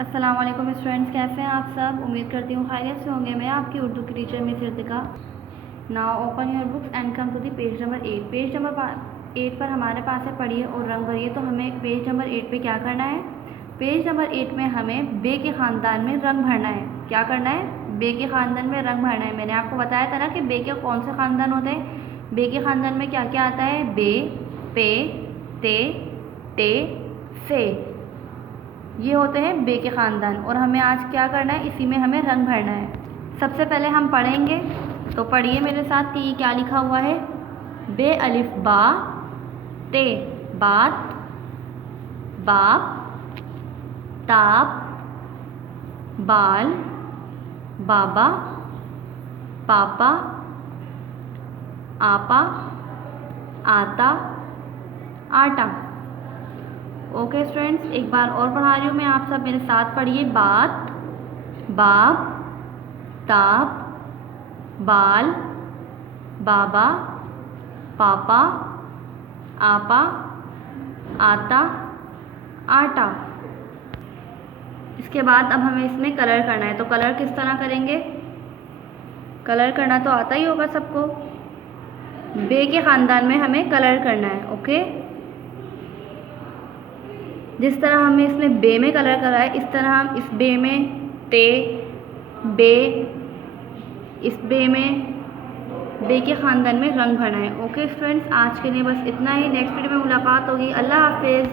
अस्सलाम वालेकुम स्टूडेंट्स, कैसे हैं आप सब। उम्मीद करती हूँ खैरियत से होंगे। मैं आपकी उर्दू की teacher miss Ritika. Now open your books and come to the page number 8। Page number 8 पर हमारे पास है पढ़िए और रंग भरिए। तो हमें पेज नंबर 8 पे क्या करना है। पेज नंबर 8 में हमें बे के ख़ानदान में रंग भरना है। क्या करना है, बे के ख़ानदान में रंग भरना है। मैंने आपको बताया था ना कि बे के कौन से ख़ानदान होते हैं। बे के ख़ानदान में क्या क्या आता है, बे, पे, ते, टे, से, ये होते हैं बे के ख़ानदान। और हमें आज क्या करना है, इसी में हमें रंग भरना है। सबसे पहले हम पढ़ेंगे, तो पढ़िए मेरे साथ कि ये क्या लिखा हुआ है। बे अलिफ बा, ते बात, बाप, ताप, बाल, बाबा, पापा, आपा, आता, आटा। ओके स्टूडेंट्स, एक बार और पढ़ा रही हूँ मैं, आप सब मेरे साथ पढ़िए। बात, बाप, ताप, बाल, बाबा, पापा, आपा, आता, आटा। इसके बाद अब हमें इसमें कलर करना है। तो कलर किस तरह करेंगे, कलर करना तो आता ही होगा सबको। बे के ख़ानदान में हमें कलर करना है। ओके, जिस तरह हमने इसमें बे में कलर करा है, इस तरह हम इस बे में ते, बे, इस बे में बे के ख़ानदान में रंग भरना है। ओके स्टूडेंट्स, आज के लिए बस इतना ही। नेक्स्ट वीडियो में मुलाकात होगी। अल्लाह हाफिज़।